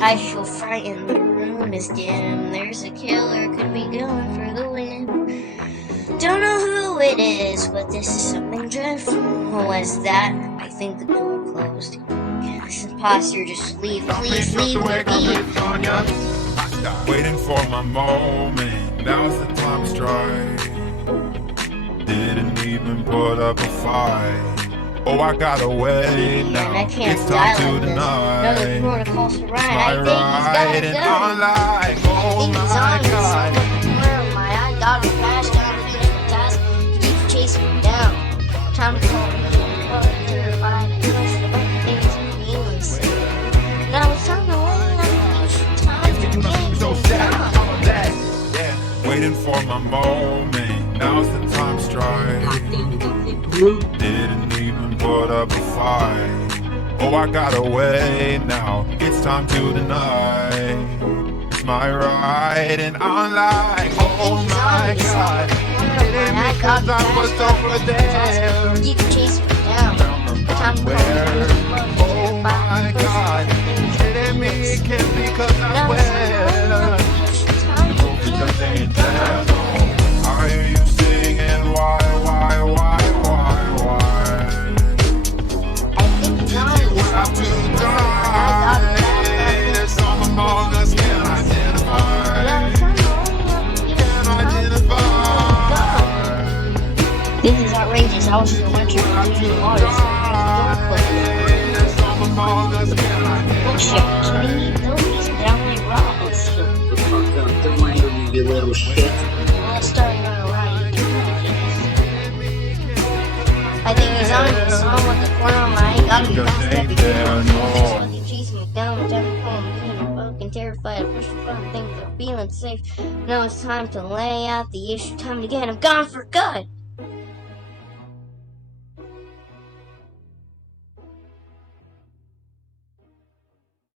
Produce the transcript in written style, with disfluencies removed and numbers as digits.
I feel frightened, the room is dim. There's a killer, could be going for the win. Don't know who it is, but this is something dreadful. Was that? I think the door closed. This imposter, just leave, please leave me be. Waiting for my moment, now's the time to strike. Didn't even put up a fight. Oh, I got away now. I can't it's time to like deny. Another protocol to Ryan. My I think he's got right a and gun. I'm like, oh my god. Where am I? I got a flash down to the task. Keep chasing me down. Time to call me. Terrified. Push the button. Things are feelings. Now it's time to learn. Time to get So sad, all of that. Yeah, waiting for my moment. Now's the time to strike. Didn't even put up a fight. Oh, I got away now. It's time to deny. It's my right, and I'm like, oh my god. Hitting me 'cause I was over there. You can chase me down. Time to Where? Oh my god. Hitting me can't because I swear. Because they ain't there. I hear you singing, why? I think it's on. Have to die. Some among us can identify. This is outrageous. I was in the winter between the waters. Some among us can Bullshit. Kitty, those downright robbers. Shut the fuck up, don't mind me, you little shit. Let's start going around. I think he's on me. So I'm with the corner of my eye. Gotta be fast every day. He's chasing me down. Time to call me. I'm fucking terrified. I push the front. Things are feeling safe. Now it's time to lay out the issue. Time to get him gone for good.